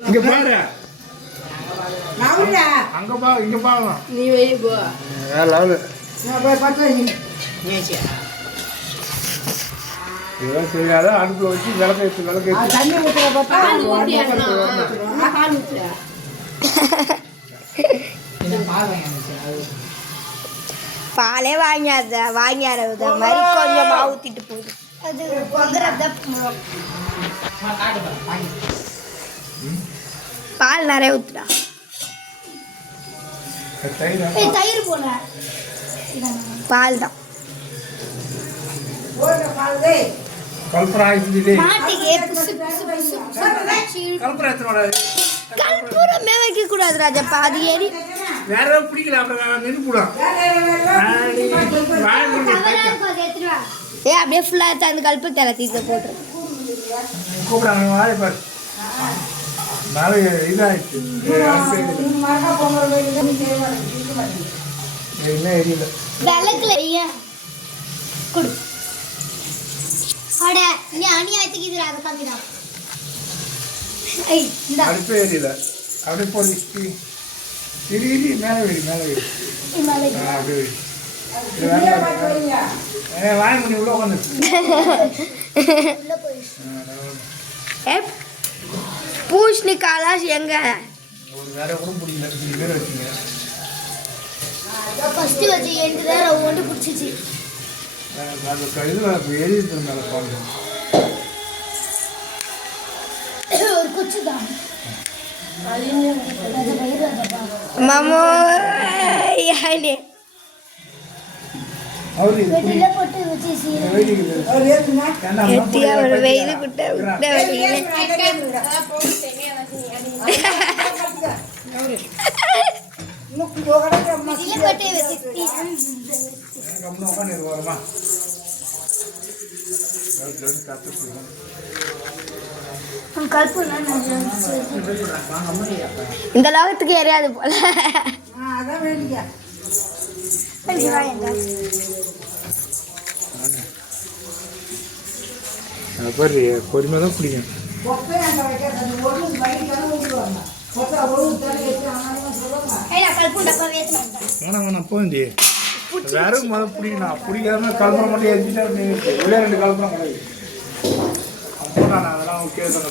இங்க பாரு. அங்க பா, இங்க பாக்கலாம். நீ வை போ. வேற லெவலு. இதெல்லாம் செய்யாத அடுப்புல வச்சு விளக்கேற்றி தண்ணி ஊத்துற பார்த்தா பால் ஊத்துற. பாலே வாங்காத மாதிரி கொஞ்சமா ஊத்திட்டு போகுது. அது பால் நிறைய ஊத்துடா. தயிர் போல பால் தான் கற்பூரமே வைக்க கூடாது ராஜப்பா. அது ஏறி வேற பிடிக்கல அப்புறம் நின்று போடும். அப்படியே ஃபுல்லா அந்த கல்பத்தை தீர்த்த போட்டுரு. கூப்பிடாங்க வாழை பாரு. மேலே இதாகிடுச்சு. என்ன எரியல விளக்குல கொடு. அட நீ அநியாயத்துக்கு இதுல அதை காமிடா. அடுப்பே எரியல. அப்படியே போடி இடி மேலே வெடி அப்படியே வாய பண்ணி உள்ள உட்காந்து பூஷ்ணிக்காலா எங்க ஒரு வேற கூட பிடிக்கல. 2 பேர் வச்சுங்க. ஃபர்ஸ்ட் வச்சு 2 நேரம் ஒன்று பிடிச்சிச்சு. அது கழுது எரியுது மேலே பாருங்க. ஒரு குச்சி தான் மாமோ யானே வெட்டில போட்டு வச்சு எத்தியா ஒரு வெயில் குட்ட வெளியில இந்த லோகத்துக்கு எரியாது போல. பொறுமை தான் பிடிக்கும். வேணாம் போந்தி வேற முதல் பிடிக்கணும். பிடிக்காம கலப்படம் மட்டும் எரிஞ்சுட்டா உள்ளே 2 கலப்படம் கிடையாது. போட்டாண்ணா அதெல்லாம் ஓகே தான்.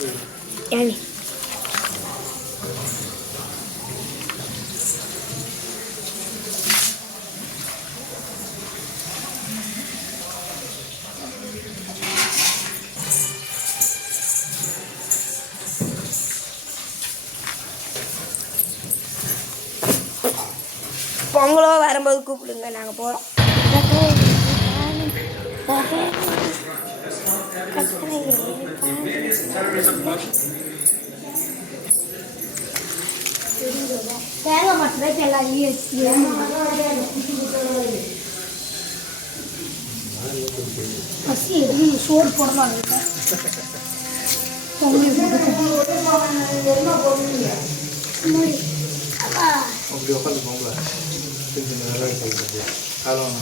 பொங்கலோ வரும்போது கூப்பிடுங்க, நாங்கள் போகிறோம். தேங்காய் மட்டும் எல்லாம் சோறு போடலாம். அப்படி உட்காந்து பொங்கல காலம்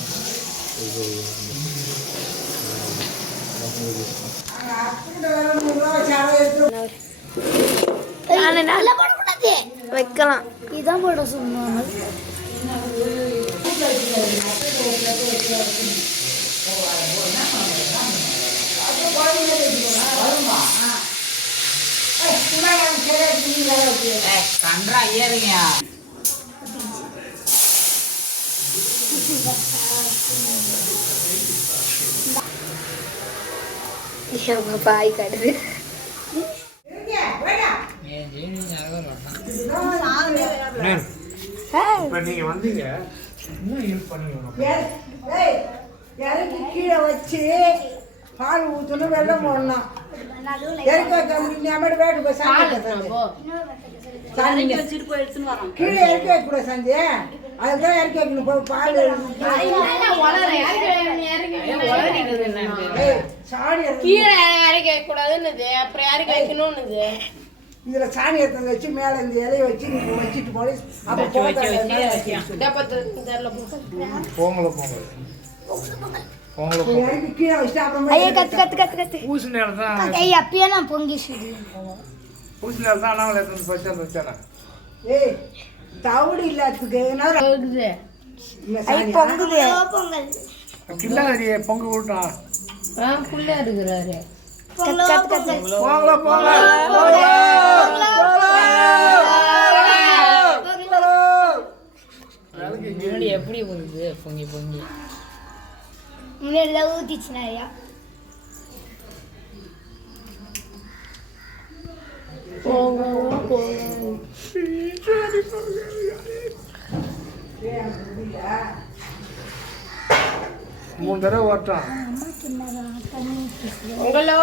வைக்கலாம். இதான் போட சொன்னாங்க. கன்றா ஏறுங்க. பாய் கடுது நீங்க வந்தீங்க இறக்கி கீழே வச்சு பால் ஊற்றணும், வெள்ளம் போடணும். இறக்கி வைக்க முடியாம வேட்டு போய் கீழே இறக்கி வைக்க கூட சந்தி. அதுதான் இறக்கி வைக்கணும். பால் கீழே இறக்கி வைக்க கூடாதுன்னு அப்புறம் இறக்கி வைக்கணும்னு இதுல சாணி எடுத்து வச்சு மேல இந்த இலையை வச்சு நீங்க வச்சுட்டு போய் அப்பயே நான் பொங்கிச்சு. பூசி நேரம் தான் அண்ணாமலை எடுத்து வந்து ஃபர்ஸ்ட் வச்சானே. ஏய் தவிடு இல்லாததுக்கு என்ன இருக்குது. ஐ பொங்குது. கில்லாடி பொங்கு விட்டான். புள்ள இருக்கிறாரு. கத்து கத்து கத்து. போங்களா போங்க. முன்னாடி எப்படி போகுது பொங்கி பொங்கி. முன்னாடி ஊத்திச்சு நிறையா. மூணு தடவை ஓட்டான். பொங்கலோ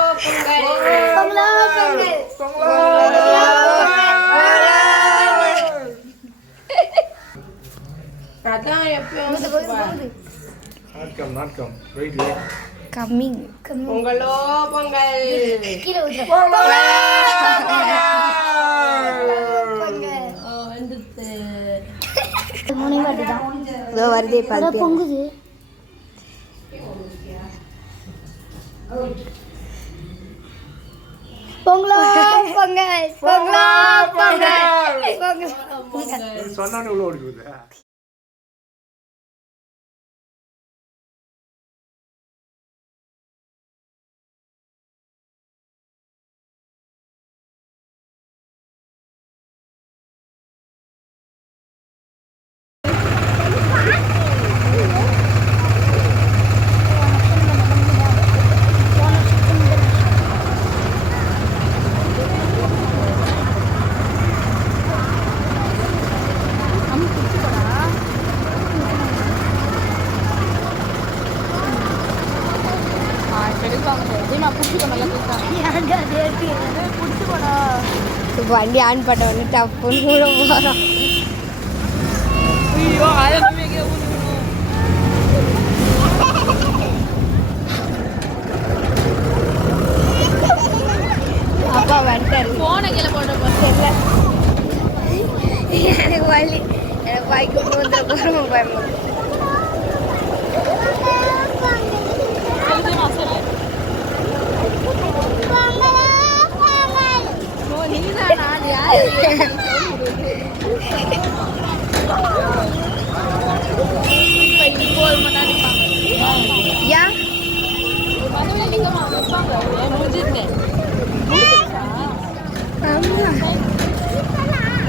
பொங்கல். அதான் எப்பயும் நாட்கம் வெயிட் கம்மிங். பொங்கலோ பொங்கல். கீழே ஊத்துற. வந்துட்டு மூணே வாட்டி தான். இதோ வருதே பாரு. பொங்குது. பொங்கலோ பொங்கல். பொங்கலோ பொங்கல். சொன்னானே உள்ள ஓடி போகுது. வண்டி ஆன் பண்ண உடனே டப்புன்னு கூட போகிறோம். அப்பா வந்துட்டாரு. போன கீழே போட்ட தெரியல. எனக்கு வலி. எனக்கு பைக்கு வந்து போகிறோம் பயமா.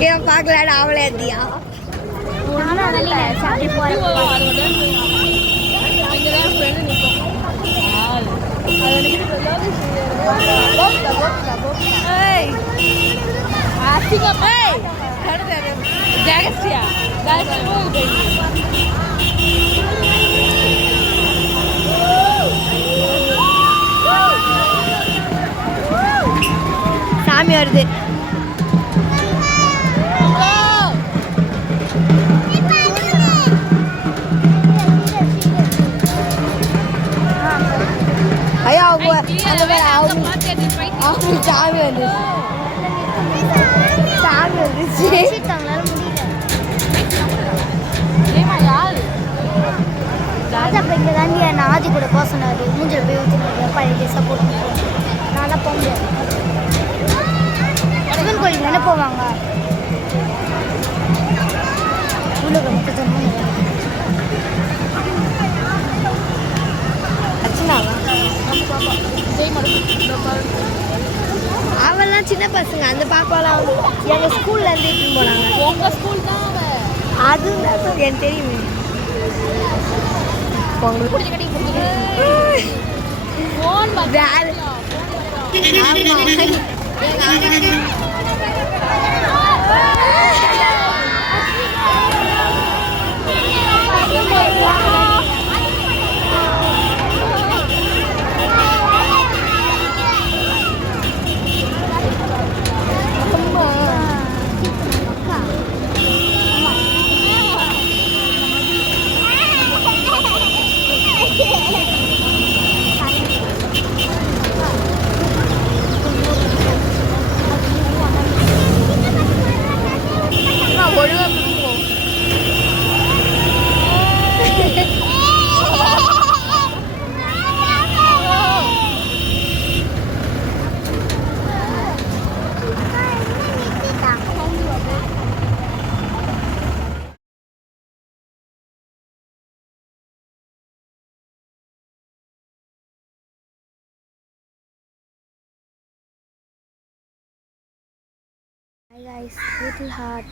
ஏன் பார்க்கலான்னு அவளே இருந்தியா? சாமி வருது. ஐயா அவங்க சாமி வந்துச்சு. சாமி வந்துச்சு. இங்கே தாண்டி என் ஆதி கூட போக சொன்னார். மூஞ்சில் போய் ஊற்றினாரு. பழைய சப்போர்ட் நான் தான் போக முடியாது. சிவன் கோயிலுக்கு என்ன போவாங்க? உலக மட்டும் அவெல்லாம் சின்ன பசங்க. அந்த பாப்பாலாம் எங்கள் ஸ்கூல்ல இருந்து இட்டுன்னு போனாங்க. உங்க ஸ்கூல் தான் அதுதான் எனக்கு தெரியுமே. பொங்கல் வேறு. guys, little heart.